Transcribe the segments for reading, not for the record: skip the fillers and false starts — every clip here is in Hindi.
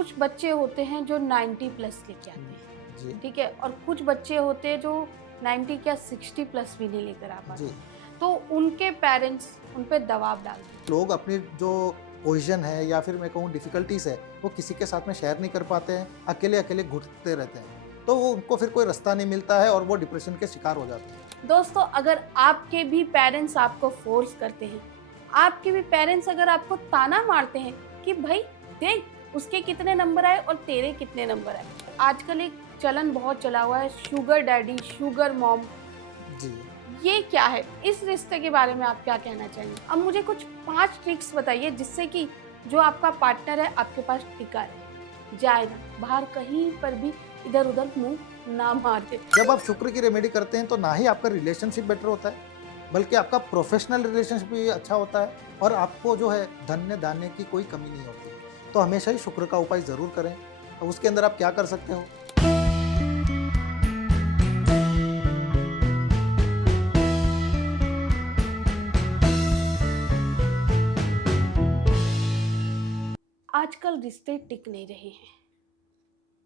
कुछ बच्चे होते हैं जो 90 प्लस लेके आते हैं, जी, ठीक है? और कुछ बच्चे होते हैं जो 90 क्या 60 प्लस भी नहीं लेकर आ जी। पाते। तो उनके पेरेंट्स उन पे दबाव डालते हैं। लोग अपनी जो पोज़ीशन है या फिर मैं कहूँ डिफ़िकल्टीज़ है, वो किसी के साथ में शेयर नहीं कर पाते हैं, अकेले-अकेले घुटते रहते हैं। तो वो उनको फिर कोई रास्ता नहीं मिलता है और वो डिप्रेशन के शिकार हो जाते हैं। दोस्तों, अगर आपके भी पेरेंट्स आपको फ़ोर्स करते हैं, आपके भी पेरेंट्स अगर आपको ताना मारते हैं कि भई देख उसके कितने नंबर आए और तेरे कितने नंबर आए। आजकल एक चलन बहुत चला हुआ है शुगर डैडी, शुगर मॉम। जी। ये क्या है? इस रिश्ते के बारे में आप क्या कहना चाहेंगे? अब मुझे कुछ 5 ट्रिक्स बताइए जिससे कि जो आपका पार्टनर है आपके पास टिका रहे, जाए ना, बाहर कहीं पर भी इधर-उधर मुँह ना मार दे। जब आप शुक्र की रेमेडी करते हैं तो ना ही आपका रिलेशनशिप बेटर होता है, बल्कि आपका प्रोफ़ेशनल रिलेशनशिप भी अच्छा होता है और आपको जो है धन्य-धान्य की कोई कमी नहीं होती। तो हमेशा ही शुक्र का उपाय ज़रूर करें। अब उसके अंदर आप क्या कर सकते हो? आजकल रिश्ते टिक नहीं रहे हैं।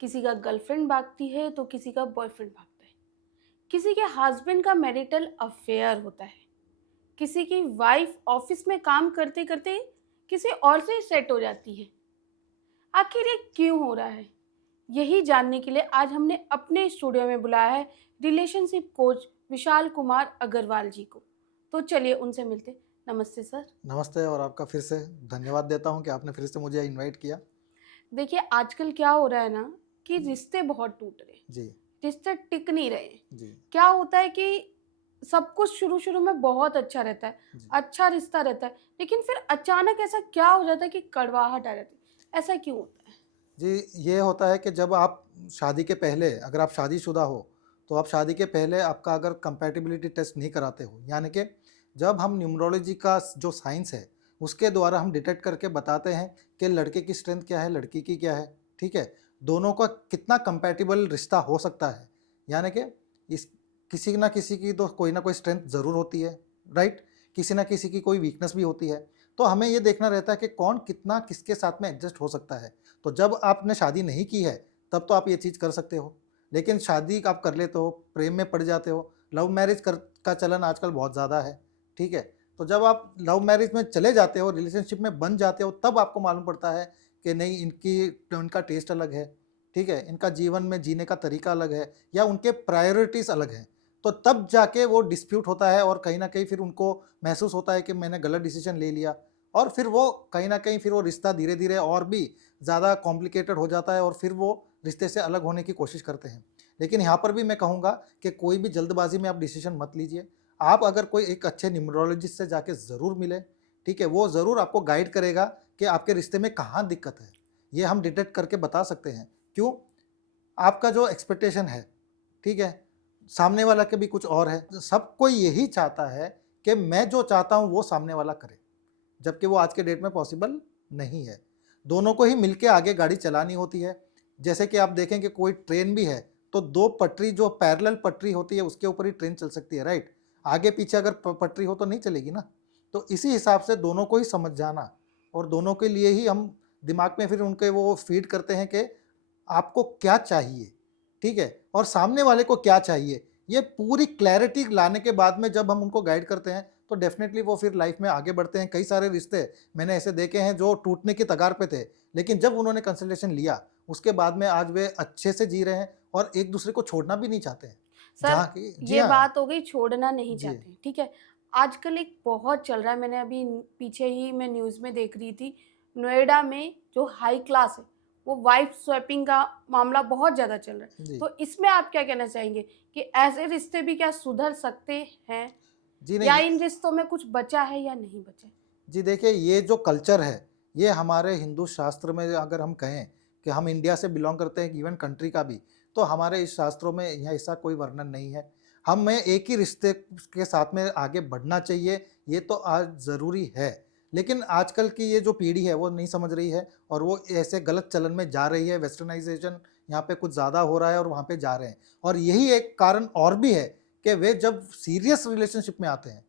किसी का गर्लफ्रेंड भागती है तो किसी का बॉयफ्रेंड भागता है। किसी के हस्बैंड का मैरिटल अफेयर होता है। किसी की वाइफ ऑफिस में काम करते करते किसी और से सेट हो जाती है। आखिर ये क्यों हो रहा है? यही जानने के लिए आज हमने अपने स्टूडियो में बुलाया है रिलेशनशिप कोच विशाल कुमार अग्रवाल जी को। तो चलिए उनसे मिलते। नमस्ते सर। नमस्ते और आपका फिर से धन्यवाद देता हूँ कि आपने फिर से मुझे इनवाइट किया। देखिए आजकल क्या हो रहा है ना कि रिश्ते बहुत टूट रहे हैं। जी, रिश्ते टिक नहीं रहे हैं। जी, क्या होता है कि सब कुछ शुरू-शुरू में बहुत अच्छा रहता है, जी। अच्छा रिश्ता रहता है, लेकिन फिर अचानक ऐसा क्या हो जाता है कि कड़वाहट आ जाती है? ऐसा क्यों होता है? जी, ये होता है कि जब आप शादी के पहले अगर आप शादीशुदा हो, तो आप शादी के पहले आपका अगर कंपैटिबिलिटी टेस्ट नहीं कराते हो, यानी कि जब हम न्यूमरोलॉजी का जो साइंस है, उसके द्वारा हम डिटेक्ट करके बताते हैं कि लड़के की स्ट्रेंथ क्या है, लड़की की क्या है, ठीक है? दोनों का कितना कंपैटिबल रिश्ता हो सकता है, यानी कि इस किसी न किसी की तो कोई ना कोई स्ट्रेंथ ज़रूर होती है, राइट? किसी न किसी की कोई वीकनेस भी होती है, तो हमें ये देखना रहता है कि कौन कितना किसके साथ में एडजस्ट हो सकता है। तो जब आपने शादी नहीं की है, तब तो आप ये चीज़ कर सकते हो। लेकिन शादी आप कर लेते हो, प्रेम में पड़ जाते हो, लव मैरिज कर का चलन आजकल बहुत ज़्यादा है, ठीक है? तो जब आप लव मैरिज में चले जाते हो, रिलेशनशिप में बन जाते हो, तब आपको मालूम पड़ता है कि नहीं इनका टेस्ट अलग है, ठीक है? इनका जीवन में जीने का तरीका अलग है या उनके प्रायोरिटीज़ अलग हैं। तो तब जाके वो डिस्प्यूट होता है और कहीं न कहीं फिर उनको महसूस होता है कि मैंने गलत डिसीज़न ले लिया और फिर वो कहीं न कहीं फिर वो रिश्ता धीरे-धीरे और भी ज़्यादा कॉम्प्लिकेटेड हो जाता है और फिर वो रिश्ते से अलग होने की कोशिश करते हैं। लेकिन यहाँ पर भी मैं कहूँगा कि कोई भी जल्दबाज़ी में आप डिसीज़न मत लीजिए। आप अगर कोई एक अच्छे न्यूमरोलॉजिस्ट से जाके ज़रूर मिलें, ठीक है? वो ज़रूर आपको गाइड करेगा कि आपके रिश्ते में कहाँ दिक्कत है। ये हम डिटेक्ट करके बता सकते हैं। क्यों? आपका जो एक्सपेक्टेशन है, ठीक है? सामने वाला के भी कुछ और है। सब कोई यही चाहता है कि मैं जो चाहता हूँ वो सामने वाला करे। जबकि वो आज के डेट में पॉसिबल नहीं है। दोनों को ही मिलके आगे गाड़ी चलानी होती है। जैसे कि आप देखें कि कोई ट्रेन भी है, तो 2 पटरी जो पैरेलल पटरी होती है उसके ऊपर ही ट्रेन चल सकती है, राइट? आगे-पीछे अगर प पटरी हो तो नहीं चलेगी ना। तो इसी हिसाब से दोनों को ही समझ जाना और दोनों के लिए ही हम दिमाग में फिर उनके वो फीड करते हैं कि आपको क्या चाहिए, ठीक है? और सामने वाले को क्या चाहिए, ये पूरी क्लैरिटी लाने के बाद में जब हम उनको गाइड करते हैं, तो डेफ़िनेटली वो फिर लाइफ़ में आगे बढ़ते हैं। कई सारे रिश्ते मैंने ऐसे देखे हैं जो टूटने की कगार पे थे, लेकिन जब उन्होंने कंसल्टेशन लिया, उसके बाद में आज वे अच्छे से जी रहे हैं और एक-दूसरे को छोड़ना भी नहीं चाहते हैं। सर, जहाँ की जी ये हाँ, बात हो गई छोड़ना नहीं जी, चाहते, ठीक है? आजकल एक बहुत चल रहा है, मैंने अभी पीछे ही मैं न्यूज़ में देख रही थी, नोएडा में जो हाई क्लास है, वो वाइफ स्वैपिंग का मामला बहुत ज़्यादा चल रहा है। जी। तो इसमें आप क्या कहना चाहेंगे कि ऐसे रिश्ते भी क्या सुधर सकते हैं? जी या नहीं इन रिश्तों में कुछ बचा है या नहीं बचा है? जी देखिए, ये जो कल्चर है, ये हमारे हिंदू शास्त्र में अगर हम कहें कि हम इंडिया से बिलॉन्ग करते हैं इवन कंट्री का भी, तो हमारे इस शास्त्रों में ऐसा कोई वर्णन नहीं है। हमें एक ही रिश्ते के साथ में आगे बढ़ना चाहिए, ये तो आज ज़रूरी है। लेकिन आजकल की ये जो पीढ़ी है, वो नहीं समझ रही है और वो ऐसे गलत चलन में जा रही है, वेस्टर्नाइज़ेशन यहाँ पे कुछ ज़्यादा हो रहा है और वहाँ पे जा रहे हैं। और यही एक कारण और भी है कि वे जब सीरियस रिलेशनशिप में आते हैं,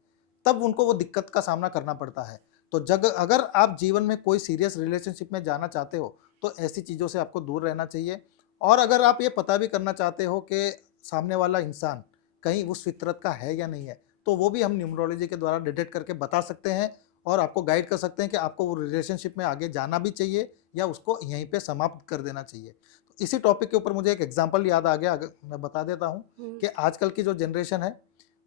तब उनको वो दिक्कत का सामना करना पड़ता है। तो जग अगर आप जीवन में कोई सीरियस रिलेशनशिप में जाना चाहते हो, तो ऐसी चीज़ों से आपको दूर रहना चाहिए। और अगर आप ये पता भी करना चाहते हो कि सामने वाला इंसान कहीं उस फितरत का है या नहीं है, तो वो भी हम न्यूमरोलॉजी के द्वारा डिटेक्ट करके बता सकते हैं और आपको गाइड कर सकते हैं कि आपको वो रिलेशनशिप में आगे जाना भी चाहिए या उसको यहीं पे समाप्त कर देना चाहिए। तो इसी टॉपिक के ऊपर मुझे एक एग्जांपल याद आ गया, अगर मैं बता देता हूँ कि आजकल की जो जनरेशन है,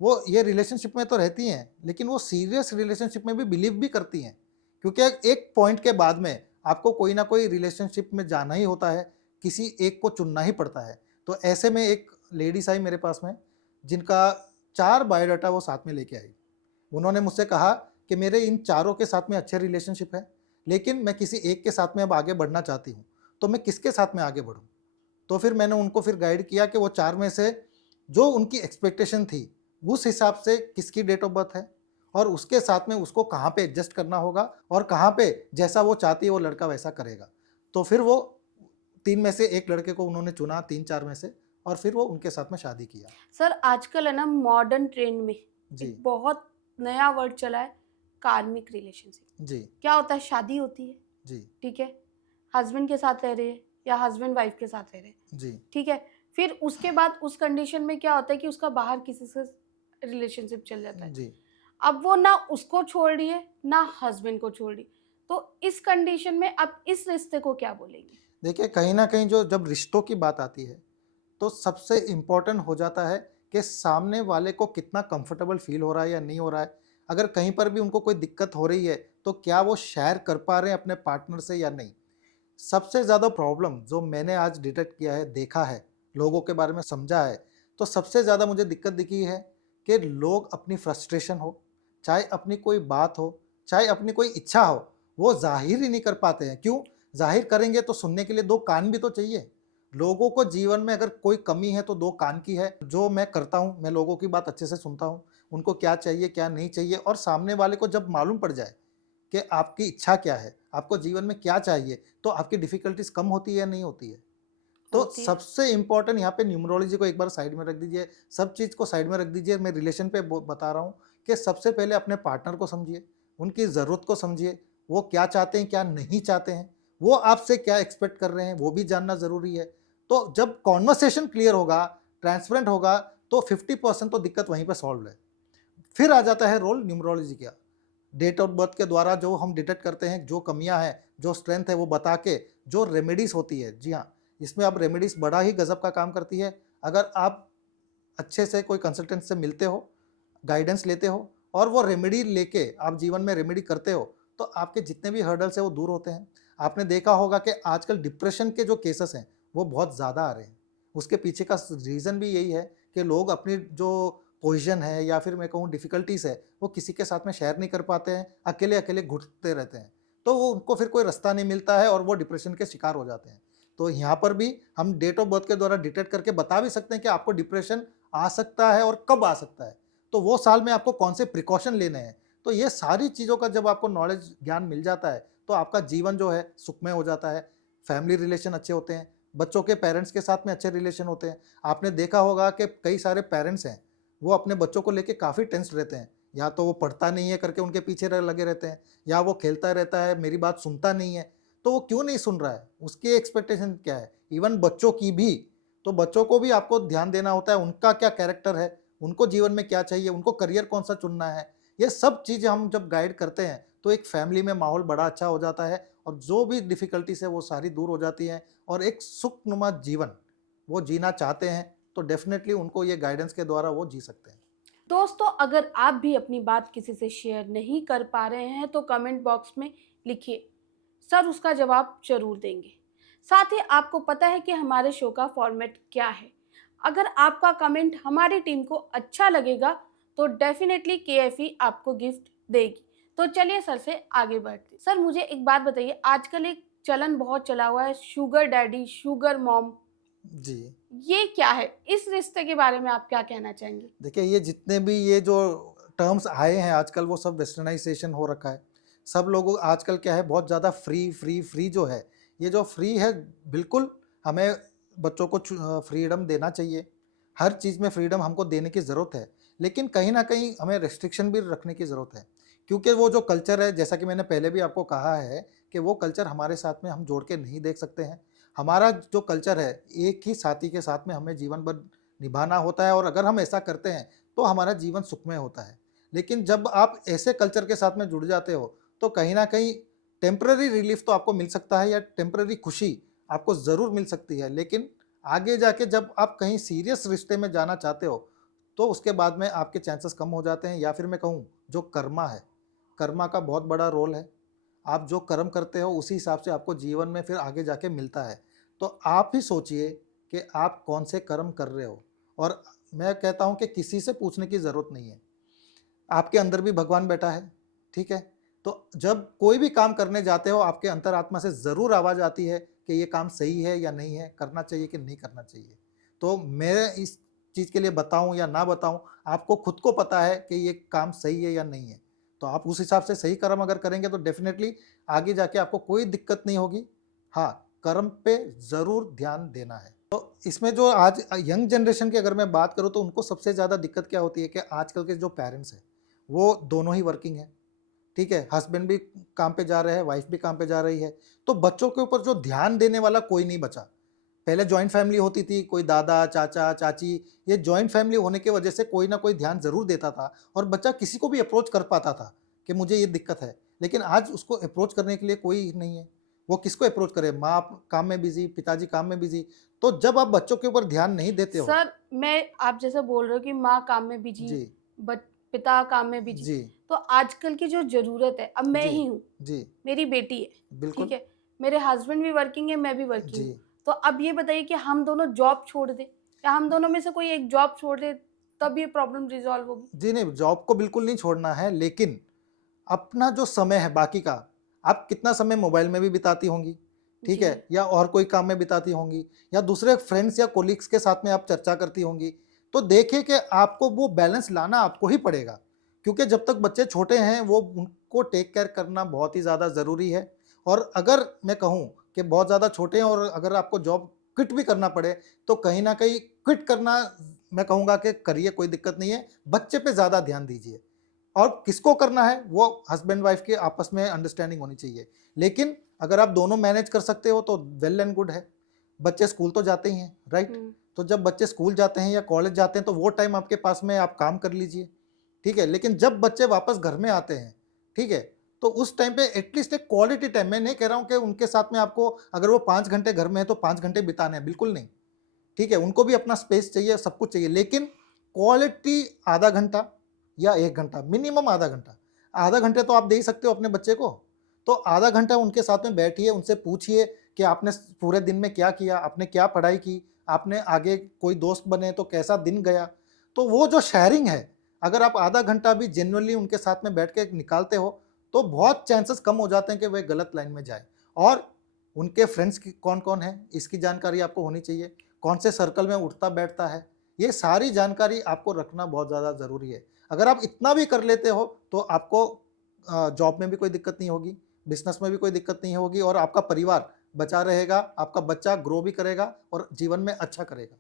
वो ये रिलेशनशिप में तो रहती हैं, लेकिन वो सीरियस रिलेशनशिप में भी बिलीव भी करती हैं। क्योंकि एक पॉइंट के बाद में आपको कोई ना कोई रिलेशनशिप में जाना ही होता है, किसी एक को चुनना ही पड़ता है। तो ऐसे में एक लेडीज़ आई मेरे पास में, जिनका 4 बायोडाटा वो साथ में लेके आई। उन्होंने मुझसे कहा कि मेरे इन चारों के साथ में अच्छे रिलेशनशिप है, लेकिन मैं किसी एक के साथ में अब आगे बढ़ना चाहती हूँ, तो मैं किसके साथ में आगे बढ़ूँ? तो फिर मैंने उनको फिर गाइड किया कि वो 4 में से जो उनकी एक्सपेक्टेशन थी, उस हिसाब से किसकी डेट ऑफ बर्थ है और उसके साथ में उसको कहाँ पे एडजस्ट करना होगा और कहाँ पे जैसा वो चाहती है वो लड़का वैसा करेगा। तो फिर वो 3 में से 1 लड़के को उन्होंने चुना 3-4 में से और फिर वो उनके साथ में शादी किया। सर आजकल है ना मॉडर्न ट्रेंड में जी, एक बहुत नया वर्ड चला है, कार्मिक रिलेशनशिप। जी, क्या होता है, शादी होती है, जी, ठीक है, हस्बैंड के साथ रह रहे हैं या हस्बैंड वाइफ के साथ रह रहे हैं, जी, ठीक है, फिर उसके बाद उस कंडीशन में क्या होता है कि उसका बाहर किसी से रिलेशनशिप चल जाता है। जी। अब वो ना उसको छोड़ रही है ना हस्बैंड को छोड़ रही, तो इस कंडीशन में आप इस रिश्ते को क्या बोलेंगे? देखिए, कहीं न कहीं जो जब रिश्तों की बात आती है, तो सबसे इम्पोर्टेंट हो जाता है कि सामने वाले को कितना कंफर्टेबल फ़ील हो रहा है या नहीं हो रहा है। अगर कहीं पर भी उनको कोई दिक्कत हो रही है, तो क्या वो शेयर कर पा रहे हैं अपने पार्टनर से या नहीं। सबसे ज़्यादा प्रॉब्लम जो मैंने आज डिटेक्ट किया है, देखा है, लोगों के बारे में समझा है, तो सबसे ज़्यादा मुझे दिक्कत दिखी है कि लोग अपनी फ्रस्ट्रेशन हो, चाहे अपनी कोई बात हो, चाहे अपनी कोई इच्छा हो, वो ज़ाहिर ही नहीं कर पाते हैं। क्यों? ज़ाहिर करेंगे तो सुनने के लिए 2 कान भी तो चाहिए। लोगों को जीवन में अगर कोई कमी है तो 2 कान की है। जो मैं करता हूँ, मैं लोगों की बात अच्छे से सुनता हूँ, उनको क्या चाहिए, क्या नहीं चाहिए और सामने वाले को जब मालूम पड़ जाए कि आपकी इच्छा क्या है, आपको जीवन में क्या चाहिए, तो आपकी डिफ़िकल्टीज़ कम होती है या नहीं होती है? तो होती है। सबसे इम्पोर्टेंट यहाँ पे न्यूमरोलॉजी को एक बार साइड में रख दीजिए, सब चीज़ को साइड में रख दीजिए, मैं रिलेशन पे बो बता रहा हूँ कि सबसे पहले अपने पार्टनर को समझिए, उनकी ज़रूरत को समझिए, वो क्या चाहते हैं, क्या नहीं चाहते हैं, वो आपसे क्या एक्सपेक्ट कर रहे हैं, वो भी जानना ज़रूरी है। तो जब कन्वर्सेशन क्लियर होगा, ट्रांसपेरेंट होगा, तो 50% तो दिक्कत वहीं पे सॉल्व है। फिर आ जाता है रोल न्यूमरोलॉजी का। डेट ऑफ बर्थ के द्वारा जो हम डिटेक्ट करते हैं, जो कमियाँ हैं, जो स्ट्रेंथ है वो बता के जो रेमेडीज़ होती है, जी हाँ, इसमें अब रेमेडीज़ बड़ा ही गज़ब का काम करती है। अगर आप अच्छे से कोई कंसल्टेंट से मिलते हो, गाइडेंस लेते हो और वो रेमेडी लेके आप जीवन में रेमेडी करते हो, तो आपके जितने भी हर्डल्स हैं वो दूर होते हैं। आपने देखा होगा कि आजकल डिप्रेशन के जो केसेस हैं, वो बहुत ज़्यादा आ रहे हैं। उसके पीछे का रीज़न भी यही है कि लोग अपनी जो पोज़ीशन है या फिर मैं कहूँ डिफ़िकल्टीज़ है, वो किसी के साथ में शेयर नहीं कर पाते हैं, अकेले-अकेले घुटते रहते हैं। तो वो उनको फिर कोई रास्ता नहीं मिलता है और वो डिप्रेशन के शिकार हो जाते हैं। तो यहाँ पर भी हम डेट ऑफ बर्थ के द्वारा डिटेक्ट करके बता भी सकते हैं कि आपको डिप्रेशन आ सकता है और कब आ सकता है। तो वो साल में आपको कौन से प्रिकॉशन लेने हैं। तो ये सारी चीज़ों का जब आपको नॉलेज ज्ञान मिल जाता है, तो आपका जीवन जो है सुखमय हो जाता है। फैमिली रिलेशन अच्छे होते हैं, बच्चों के पेरेंट्स के साथ में अच्छे रिलेशन होते हैं। आपने देखा होगा कि कई सारे पेरेंट्स हैं, वो अपने बच्चों को लेके काफ़ी टेंस्ड रहते हैं। या तो वो पढ़ता नहीं है करके उनके पीछे लगे रहते हैं, या वो खेलता रहता है, मेरी बात सुनता नहीं है। तो वो क्यों नहीं सुन रहा है? उसकी एक्सपेक्टेशन क्या है? इवन बच्चों की भी। तो बच्चों को भी आपको ध्यान देना होता है, उनका क्या कैरेक्टर है, उनको जीवन में क्या चाहिए, उनको करियर कौन-सा चुनना है। ये सब चीज़ें हम जब गाइड करते हैं, तो एक फैमिली में माहौल बड़ा अच्छा हो जाता है और जो भी डिफ़िकल्टीज़ है वो सारी दूर हो जाती हैं और एक सुखनुमा जीवन वो जीना चाहते हैं, तो डेफ़िनेटली उनको ये गाइडेंस के द्वारा वो जी सकते हैं। दोस्तों, अगर आप भी अपनी बात किसी से शेयर नहीं कर पा रहे हैं तो कमेंट बॉक्स में लिखिए, सर उसका जवाब ज़रूर देंगे। साथ ही आपको पता है कि हमारे शो का फॉर्मेट क्या है। अगर आपका कमेंट हमारी टीम को अच्छा लगेगा तो डेफिनेटली केएफई आपको गिफ्ट देगी। तो चलिए सर से आगे बढ़ते हैं। सर मुझे एक बात बताइए, आजकल एक चलन बहुत चला हुआ है, शुगर डैडी, शुगर मॉम, जी। ये क्या है? इस रिश्ते के बारे में आप क्या कहना चाहेंगे? देखिए, ये जितने भी ये जो टर्म्स आए हैं आजकल, वो सब वेस्टर्नाइज़ेशन हो रखा है। सब लोगों आजकल क्या है, बहुत ज़्यादा फ्री जो है, ये जो फ्री है, बिल्कुल हमें बच्चों को फ्रीडम देना चाहिए। हर चीज़ में फ्रीडम हमको देने की ज़रूरत है, लेकिन कहीं न कहीं हमें रिस्ट्रिक्शन भी रखने की ज़रूरत है। क्योंकि वो जो कल्चर है, जैसा कि मैंने पहले भी आपको कहा है कि वो कल्चर हमारे साथ में हम जोड़ के नहीं देख सकते हैं। हमारा जो कल्चर है, एक ही साथी के साथ में हमें जीवन भर निभाना होता है और अगर हम ऐसा करते हैं, तो हमारा जीवन सुखमय होता है। लेकिन जब आप ऐसे कल्चर के साथ में जुड़ जाते हो, तो कहीं न कहीं टेम्परेरी रिलीफ़ तो आपको मिल सकता है या टेम्परेरी खुशी आपको ज़रूर मिल सकती है। लेकिन आगे जाके जब आप कहीं सीरियस रिश्ते में जाना चाहते हो, तो उसके बाद में आपके चांसेस कम हो जाते हैं, या फिर मैं कहूँ जो कर्मा है, कर्मा का बहुत बड़ा रोल है। आप जो कर्म करते हो उसी हिसाब से आपको जीवन में फिर आगे जाके मिलता है। तो आप ही सोचिए कि आप कौन से कर्म कर रहे हो, और मैं कहता हूँ कि किसी से पूछने की ज़रूरत नहीं है। आपके अंदर भी भगवान बैठा है, ठीक है? तो जब कोई भी काम करने जाते हो, आपके अंतरात्मा से ज़रूर आवाज़ आती है कि ये काम सही है या नहीं है, करना चाहिए कि नहीं करना चाहिए। तो मैं इस चीज़ के लिए बताऊँ या ना बताऊँ, आपको खुद को पता है कि ये काम सही है या नहीं है। तो आप उस हिसाब से सही कर्म अगर करेंगे तो डेफ़िनेटली आगे जाके आपको कोई दिक्कत नहीं होगी। हाँ, कर्म पे ज़रूर ध्यान देना है। तो इसमें जो आज यंग जनरेशन की अगर मैं बात करूँ, तो उनको सबसे ज़्यादा दिक्कत क्या होती है कि आजकल के जो पेरेंट्स हैं, वो दोनों ही वर्किंग हैं, ठीक है? हस्बैंड भी काम पे जा रहे हैं, वाइफ भी काम पे जा रही है, तो बच्चों के ऊपर जो ध्यान देने वाला कोई नहीं बचा। पहले जॉइंट फैमिली होती थी, कोई दादा, चाचा, चाची, ये जॉइंट फैमिली होने की वजह से कोई ना कोई ध्यान ज़रूर देता था और बच्चा किसी को भी अप्रोच कर पाता था कि मुझे ये दिक्कत है। लेकिन आज उसको अप्रोच करने के लिए कोई नहीं है। वो किसको अप्रोच करे? माँ काम में बिज़ी, पिताजी काम में बिज़ी। तो जब आप बच्चों के ऊपर ध्यान नहीं देते हो। सर, मैं आप जैसा बोल रहे हो कि माँ काम में बिजी, जी, बट पिता काम में बिजी, जी, तो आजकल की जो ज़रूरत है, अब मैं जी, ही हूँ, जी, मेरी बेटी है, ठीक बिल्कुल, है? मेरे हस्बैंड भी वर्किंग है, मैं भी वर्किंग जी। हूँ। तो अब ये बताइए कि हम दोनों जॉब छोड़ दें या हम दोनों में से कोई एक जॉब छोड़ दे, तब ये प्रॉब्लम रिज़ॉल्व होगी? जी नहीं, जॉब को बिल्कुल नहीं छोड़ना है, लेकिन अपना जो समय है बाकी का, आप कितना समय मोबाइल में भी बिताती होंगी, ठीक जी। है? या और कोई काम में बिताती होंगी, या दूसरे फ्रेंड्स या कोलीग्स के साथ में आप चर्चा करती होंगी। तो देखिए कि आपको वो बैलेंस लाना आपको ही पड़ेगा, क्योंकि जब तक बच्चे छोटे हैं, वो उनको टेक केयर करना बहुत ही ज़्यादा ज़रूरी है। और अगर मैं कहूँ कि बहुत ज़्यादा छोटे हैं और अगर आपको जॉब क्विट भी करना पड़े, तो कहीं न कहीं क्विट करना, मैं कहूँगा कि करिए, कोई दिक्कत नहीं है, बच्चे पे ज़्यादा ध्यान दीजिए। और किसको करना है, वो हस्बैंड वाइफ के आपस में अंडरस्टैंडिंग होनी चाहिए। लेकिन अगर आप दोनों मैनेज कर सकते हो तो वेल एंड गुड है। बच्चे स्कूल तो जाते ही हैं, राइट? हुँ। तो जब बच्चे स्कूल जाते हैं या कॉलेज जाते हैं, तो वो टाइम आपके पास में आप काम कर लीजिए, ठीक है? लेकिन जब बच्चे वापस घर में आते हैं, ठीक है? तो उस टाइम पे एटलीस्ट एक क्वालिटी टाइम, मैं नहीं कह रहा हूँ कि उनके साथ में आपको, अगर वो 5 घंटे घर में है तो 5 घंटे बिताने हैं, बिल्कुल नहीं। ठीक है, उनको भी अपना स्पेस चाहिए, सब कुछ चाहिए, लेकिन क्वालिटी आधा घंटा या 1 घंटा, मिनिमम आधा घंटा। आधा घंटे तो आप दे ही सकते हो अपने बच्चे को। तो आधा घंटा उनके साथ में बैठिए, उनसे पूछिए कि आपने पूरे दिन में क्या किया, आपने क्या पढ़ाई की, आपने आगे कोई दोस्त बने तो कैसा दिन गया। तो वो जो शेयरिंग है, अगर आप आधा घंटा भी जेन्युइनली उनके साथ में बैठ के निकालते हो, तो बहुत चांसेस कम हो जाते हैं कि वे गलत लाइन में जाएँ। और उनके फ्रेंड्स की कौन-कौन है, इसकी जानकारी आपको होनी चाहिए। कौन से सर्कल में उठता बैठता है, ये सारी जानकारी आपको रखना बहुत ज़्यादा ज़रूरी है। अगर आप इतना भी कर लेते हो, तो आपको जॉब में भी कोई दिक्कत नहीं होगी, बिज़नेस में भी कोई दिक्कत नहीं होगी और आपका परिवार बचा रहेगा, आपका बच्चा ग्रो भी करेगा और जीवन में अच्छा करेगा।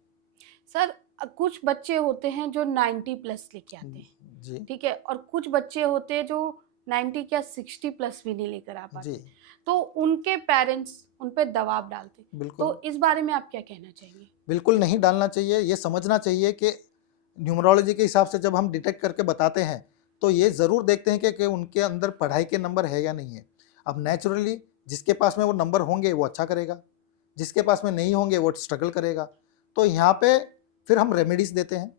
सर, कुछ बच्चे होते हैं जो 90 प्लस लेके आते हैं, जी, ठीक है? और कुछ बच्चे होते हैं जो 90 क्या 60 प्लस भी नहीं लेकर आ जी, पाते। तो उनके पेरेंट्स उन पे दबाव डालते। बिल्कुल। तो इस बारे में आप क्या कहना चाहेंगे? बिल्कुल नहीं डालना चाहिए, ये समझना चाहिए कि न्यूमरोलॉजी के हिसाब से जब हम डिटेक्ट करके बताते हैं, तो ये ज़रूर देखते हैं कि उनके अंदर पढ़ाई के नंबर है या नहीं है। अब नेचुरली जिसके पास में वो नंबर होंगे वो अच्छा करेगा, जिसके पास में नहीं होंगे वो स्ट्रगल करेगा। तो यहाँ पे फिर हम रेमेडीज़ देते हैं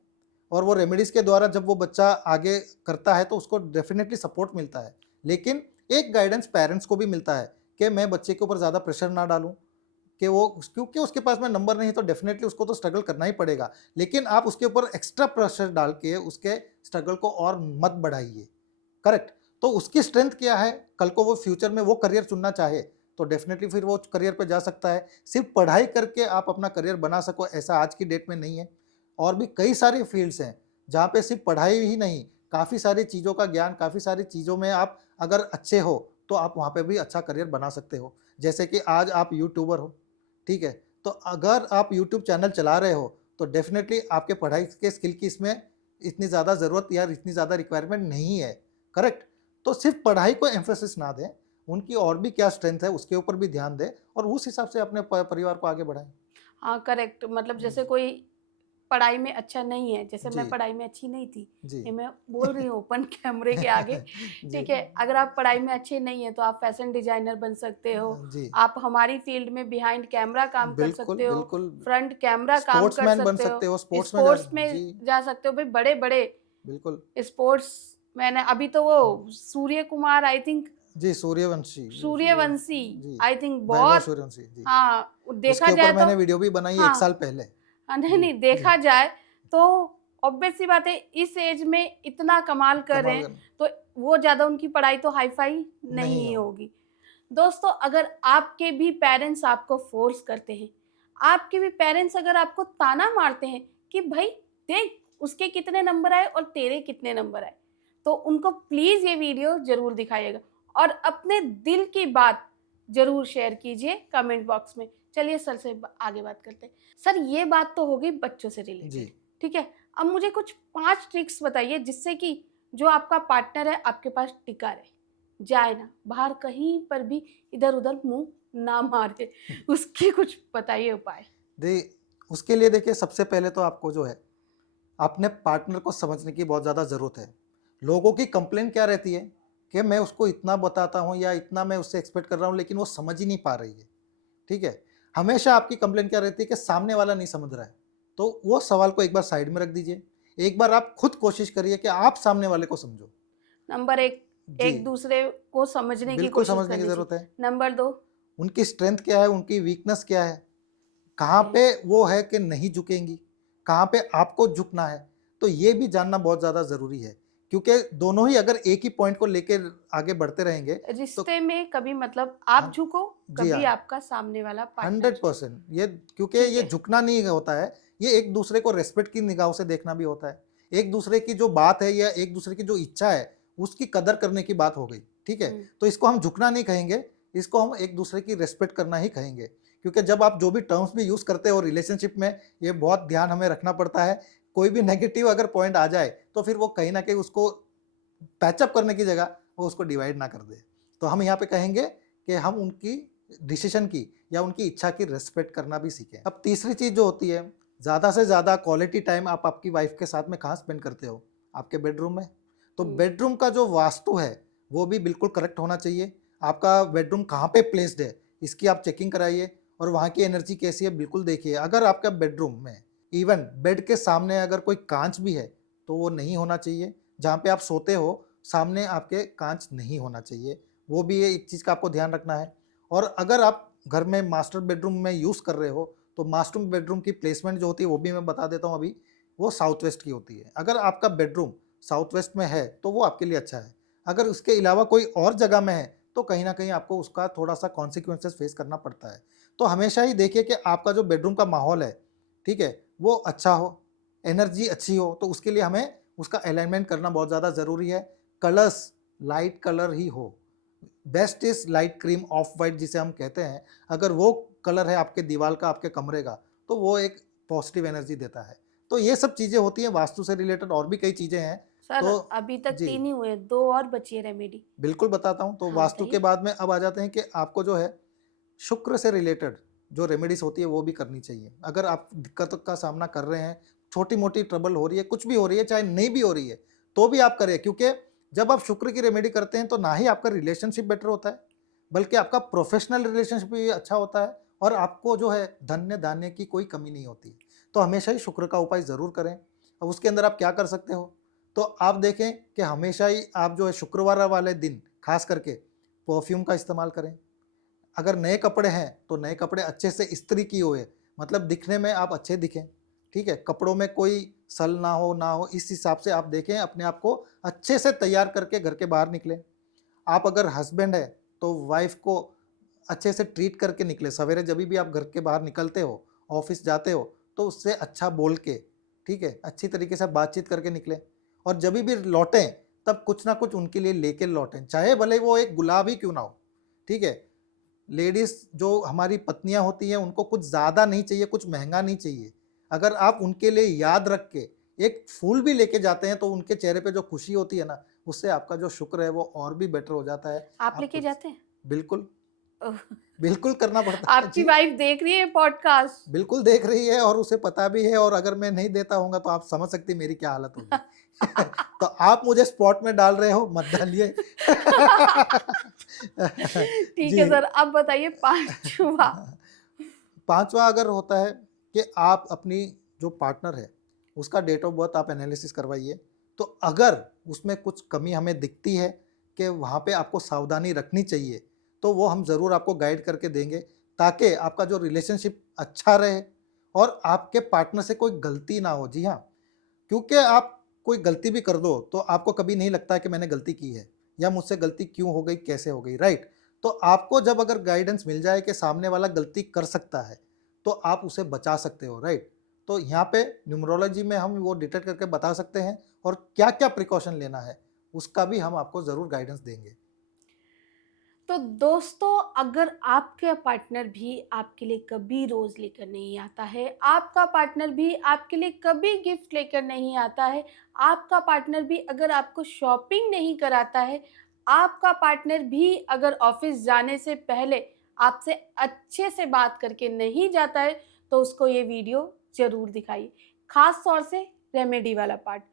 और वो रेमेडीज़ के द्वारा जब वो बच्चा आगे करता है तो उसको डेफ़िनेटली सपोर्ट मिलता है। लेकिन एक गाइडेंस पेरेंट्स को भी मिलता है कि मैं बच्चे के ऊपर ज़्यादा प्रेशर ना डालूँ, कि वो क्योंकि उसके पास में नंबर नहीं तो डेफ़िनेटली उसको तो स्ट्रगल करना ही पड़ेगा। लेकिन आप उसके ऊपर एक्स्ट्रा प्रेशर डाल के उसके स्ट्रगल को और मत बढ़ाइए, करेक्ट? तो उसकी स्ट्रेंथ क्या है? कल को वो फ्यूचर में वो करियर चुनना चाहे, तो डेफ़िनेटली फिर वो करियर पे जा सकता है। सिर्फ़ पढ़ाई करके आप अपना करियर बना सको ऐसा आज की डेट में नहीं है। और भी कई सारी फ़ील्ड्स हैं, जहाँ पे सिर्फ़ पढ़ाई ही नहीं, काफ़ी सारी चीज़ों का ज्ञान, काफ़ी सारी चीज़ों में आप अगर अच्छे हो, तो आप वहाँ पे भी अच्छा करियर बना सकते हो। जैसे कि आज आप यूट्यूबर हो, ठीक है? तो अगर आप यूट्यूब चैनल चला रहे हो, तो डेफ़िनेटली आपके पढ़ाई के स्किल की इसमें इतनी ज़्यादा ज़रूरत या इतनी ज़्यादा रिक्वायरमेंट नहीं है, करेक्ट? तो सिर्फ पढ़ाई को एम्फेसिस ना दें, उनकी और भी क्या स्ट्रेंथ है उसके ऊपर भी ध्यान दें और उस हिसाब से अपने परिवार को आगे बढ़ाएं। हाँ करेक्ट, मतलब जैसे जी कोई पढ़ाई में अच्छा नहीं है, जैसे मैं जी पढ़ाई में अच्छी नहीं थी, जी ये मैं बोल रही हूँ ओपन कैमरे के आगे। जी ठीक है, अगर आप पढ़ाई में अच्छे नहीं है तो आप फैशन डिजाइनर बन सकते हो, जी आप हमारी फील्ड में बिहाइंड कैमरा काम कर बिल्कुल सकते हो, बिल्कुल। फ्रंट कैमरा काम कर स्पोर्ट्समैन बन सकते हो, सकते हो, स्पोर्ट्स में स्पोर्ट्स जी में जा सकते हो भाई, बड़े बड़े बिल्कुल। स्पोर्ट्स मैंने अभी तो वो सूर्य कुमार आई थिंक, जी सूर्यवंशी, सूर्यवंशी जी आई थिंक वैभव बहुत, सूर्यवंशी जी, हाँ देखा उसके ऊपर जाए तो, मैंने वीडियो भी बनाई एक हाँ साल पहले। हाँ, नहीं जी नहीं जी देखा जाए तो ऑब्वियस सी बात है, इस एज में इतना कमाल कर रहे कमाल हैं करना तो वो ज्यादा उनकी पढ़ाई तो हाई फाई नहीं नहीं होगी। होगी। दोस्तों अगर आपके भी पेरेंट्स आपको फोर्स करते हैं, आपके भी पेरेंट्स अगर आपको ताना मारते हैं कि भाई देख उसके कितने नंबर आए और तेरे कितने नंबर आए, तो उनको प्लीज ये वीडियो जरूर दिखाइएगा और अपने दिल की बात जरूर शेयर कीजिए कमेंट बॉक्स में। चलिए सर से आगे बात करते हैं। सर ये बात तो हो गई बच्चों से जी रिलेटेड, ठीक है, अब मुझे कुछ 5 ट्रिक्स बताइए जिससे कि जो आपका पार्टनर है आपके पास टिका रहे, जाए ना बाहर कहीं पर भी इधर उधर मुंह ना मारे, उसके कुछ बताइए उपाय। दे उसके लिए देखिए सबसे पहले तो आपको जो है अपने पार्टनर को समझने की बहुत ज़्यादा ज़रूरत है। लोगों की कंप्लेंट क्या रहती है कि मैं उसको इतना बताता हूँ या इतना मैं उससे एक्सपेक्ट कर रहा हूँ लेकिन वो समझ ही नहीं पा रही है। ठीक है, हमेशा आपकी कंप्लेंट क्या रहती है कि सामने वाला नहीं समझ रहा है। तो वो सवाल को एक बार साइड में रख दीजिए, एक बार आप खुद कोशिश करिए कि आप सामने वाले को समझो। नंबर एक, जी एक दूसरे को समझने की बिल्कुल कोशिश समझने की करनी ज़रूरत है। चाहिए। नंबर दो, उनकी स्ट्रेंथ क्या है, उनकी वीकनेस क्या है, कहाँ ओके, पे वो है कि नहीं झुकेंगी, कहाँ पे आपको झुकना है, तो ये भी जानना बहुत ज़्यादा ज़रूरी है। क्योंकि दोनों ही अगर एक ही पॉइंट को लेके आगे बढ़ते रहेंगे तो रिश्ते में कभी मतलब आप हम झुको, जी कभी हाँ, आपका सामने वाला पार्टनर झुके, 100% ये क्योंकि ठीक ये है। झुकना नहीं होता है, ये एक दूसरे को रेस्पेक्ट की निगाहों से देखना भी होता है। एक दूसरे की जो बात है या एक दूसरे की जो इच्छा है, उसकी कदर करने की बात हो गई, ठीक है? हम्म, तो इसको हम झुकना नहीं कहेंगे, इसको हम एक दूसरे की रिस्पेक्ट करना ही कहेंगे। क्योंकि जब आप जो भी टर्म्स भी यूज़ करते हो रिलेशनशिप में, ये बहुत ध्यान हमें रखना पड़ता है। कोई भी नेगेटिव अगर पॉइंट आ जाए, तो फिर वो कहीं न कहीं उसको पैचअप करने की जगह वो उसको डिवाइड ना कर दे। तो हम यहाँ पे कहेंगे कि हम उनकी डिसीजन की या उनकी इच्छा की रिस्पेक्ट करना भी सीखें। अब तीसरी चीज़ जो होती है, ज़्यादा से ज़्यादा क्वालिटी टाइम आप आपकी वाइफ के साथ में कहाँ स्पेंड करते हो? आपके बेडरूम में। तो हम्म, बेडरूम का जो वास्तु है, वो भी बिल्कुल करेक्ट होना चाहिए। आपका बेडरूम कहाँ पे प्लेस्ड है, इसकी आप चेकिंग कराइए और वहाँ की एनर्जी कैसी है बिल्कुल देखिए। अगर आपका बेडरूम में इवन बेड के सामने अगर कोई काँच भी है, तो वो नहीं होना चाहिए। जहाँ पे आप सोते हो, सामने आपके काँच नहीं होना चाहिए। वो भी एक चीज़ का आपको ध्यान रखना है। और अगर आप घर में मास्टर बेडरूम में यूज़ कर रहे हो, तो मास्टर बेडरूम की प्लेसमेंट जो होती है वो भी मैं बता देता हूँ अभी, वो साउथ वेस्ट की होती है। अगर आपका बेडरूम साउथ वेस्ट में है, तो वो आपके लिए अच्छा है। अगर उसके अलावा कोई और जगह में है, तो कहीं न कहीं आपको उसका थोड़ा-सा कॉन्सिक्वेंसेस फेस करना पड़ता है। तो हमेशा ही देखिए कि आपका जो बेडरूम का माहौल है, ठीक है? वो अच्छा हो, एनर्जी अच्छी हो, तो उसके लिए हमें उसका अलाइनमेंट करना बहुत ज़्यादा ज़रूरी है। कलर्स लाइट कलर ही हो। Best is light cream of white जिसे हम कहते हैं, अगर वो कलर है आपके दीवार का, आपके कमरे का, तो वो एक पॉजिटिव एनर्जी देता है। तो ये सब चीज़ें होती हैं वास्तु से रिलेटेड, और भी कई चीज़ें हैं। सर तो अभी तक जी, 3 ही हुए, 2 और बची है रेमेडी। बिल्कुल बताता हूँ। तो हाँ वास्तु के बताइए। बाद में अब आ जाते हैं कि आपको जो है शुक्र से रिलेटेड जो रेमेडीज़ होती है वो भी करनी चाहिए। अगर आप दिक्कत का सामना कर रहे हैं, छोटी-मोटी ट्रबल हो रही है, कुछ भी हो रही है, चाहे नहीं भी हो रही है, तो भी आप करें। क्योंकि जब आप शुक्र की रेमेडी करते हैं तो ना ही आपका रिलेशनशिप बेटर होता है, बल्कि आपका प्रोफेशनल रिलेशनशिप भी अच्छा होता है और आपको जो है धन्य-धान्य की कोई कमी नहीं होती। तो हमेशा ही शुक्र का उपाय ज़रूर करें। अब उसके अंदर आप क्या कर सकते हो? तो आप देखें कि हमेशा ही आप जो है शुक्रवार वाले दिन ख़ास करके परफ्यूम का इस्तेमाल करें। अगर नए कपड़े हैं, तो नए कपड़े अच्छे से इस्त्री किए हुए, मतलब दिखने में आप अच्छे दिखें, ठीक है? कपड़ों में कोई सल ना हो, इस हिसाब से आप देखें, अपने आप को अच्छे से तैयार करके घर के बाहर निकलें। आप अगर हस्बैंड है, तो वाइफ़ को अच्छे से ट्रीट करके निकलें। सवेरे जभी भी आप घर के बाहर निकलते हो, ऑफ़िस जाते हो, तो उससे अच्छा बोल के, ठीक है? अच्छी तरीके से बातचीत करके निकलें और जभी भी लौटें, तब कुछ ना कुछ उनके लिए लेके लौटें, चाहे भले वो एक गुलाब ही क्यों ना हो, ठीक है? लेडीज़ जो हमारी पत्नियाँ होती हैं, उनको कुछ ज़्यादा नहीं चाहिए, कुछ महँगा नहीं चाहिए। अगर आप उनके लिए याद रख के एक फूल भी लेके जाते हैं, तो उनके चेहरे पे जो खुशी होती है ना, उससे आपका जो शुक्र है वो और भी बेटर हो जाता है। आप आप लेके खुद जाते हैं? बिल्कुल, ओह! बिल्कुल करना पड़ता है। आपकी जी, वाइफ देख रही है पॉडकास्ट? बिल्कुल देख रही है और उसे पता भी है, और अगर मैं नहीं देता होऊँगा तो आप समझ सकती हैं मेरी क्या हालत होगी। तो आप मुझे स्पॉट में डाल रहे हो, मत डालिए। ठीक है जी। सर, अब बताइए 5वां। 5वां अगर होता है कि आप अपनी जो पार्टनर है, उसका डेट ऑफ बर्थ आप एनालिसिस करवाइए। तो अगर उसमें कुछ कमी हमें दिखती है कि वहाँ पे आपको सावधानी रखनी चाहिए, तो वो हम ज़रूर आपको गाइड करके देंगे, ताकि आपका जो रिलेशनशिप अच्छा रहे और आपके पार्टनर से कोई गलती ना हो। जी हाँ, क्योंकि आप कोई गलती भी कर दो, तो आपको कभी नहीं लगता है कि मैंने गलती की है या मुझसे गलती क्यों हो गई, कैसे हो गई, राइट? तो आपको जब अगर गाइडेंस मिल जाए कि सामने वाला गलती कर सकता है, तो आप उसे बचा सकते हो, राइट? तो यहाँ पे न्यूमरोलॉजी में हम वो डिटेक्ट करके बता सकते हैं, और क्या-क्या प्रिकॉशन लेना है, उसका भी हम आपको ज़रूर गाइडेंस देंगे। तो दोस्तों, अगर आपका पार्टनर भी आपके लिए कभी रोज़ लेकर नहीं आता है, आपका पार्टनर भी आपके लिए कभी गिफ्ट लेकर नहीं आता है, आपका पार्टनर भी अगर आपको शॉपिंग नहीं कराता है, आपका पार्टनर भी अगर ऑफ़िस जाने से पहले आपसे अच्छे से बात करके नहीं जाता है, तो उसको ये वीडियो ज़रूर दिखाइए। ख़ास तौर से रेमेडी वाला पार्ट।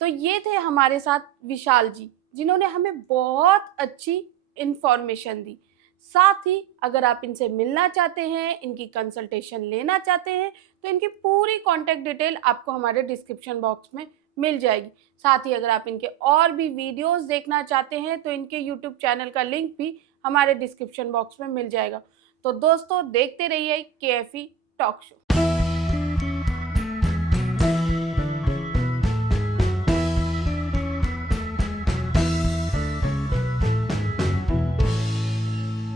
तो ये थे हमारे साथ विशाल जी, जिन्होंने हमें बहुत अच्छी इन्फॉर्मेशन दी। साथ ही अगर आप इनसे मिलना चाहते हैं, इनकी कंसल्टेशन लेना चाहते हैं, तो इनकी पूरी कॉन्टैक्ट डिटेल आपको हमारे डिस्क्रिप्शन बॉक्स में मिल जाएगी। साथ ही अगर आप इनके और भी वीडियोज़ देखना चाहते हैं, तो इनके यूट्यूब चैनल का लिंक भी हमारे डिस्क्रिप्शन बॉक्स में मिल जाएगा। तो दोस्तों, देखते रहिए केएफई टॉक शो।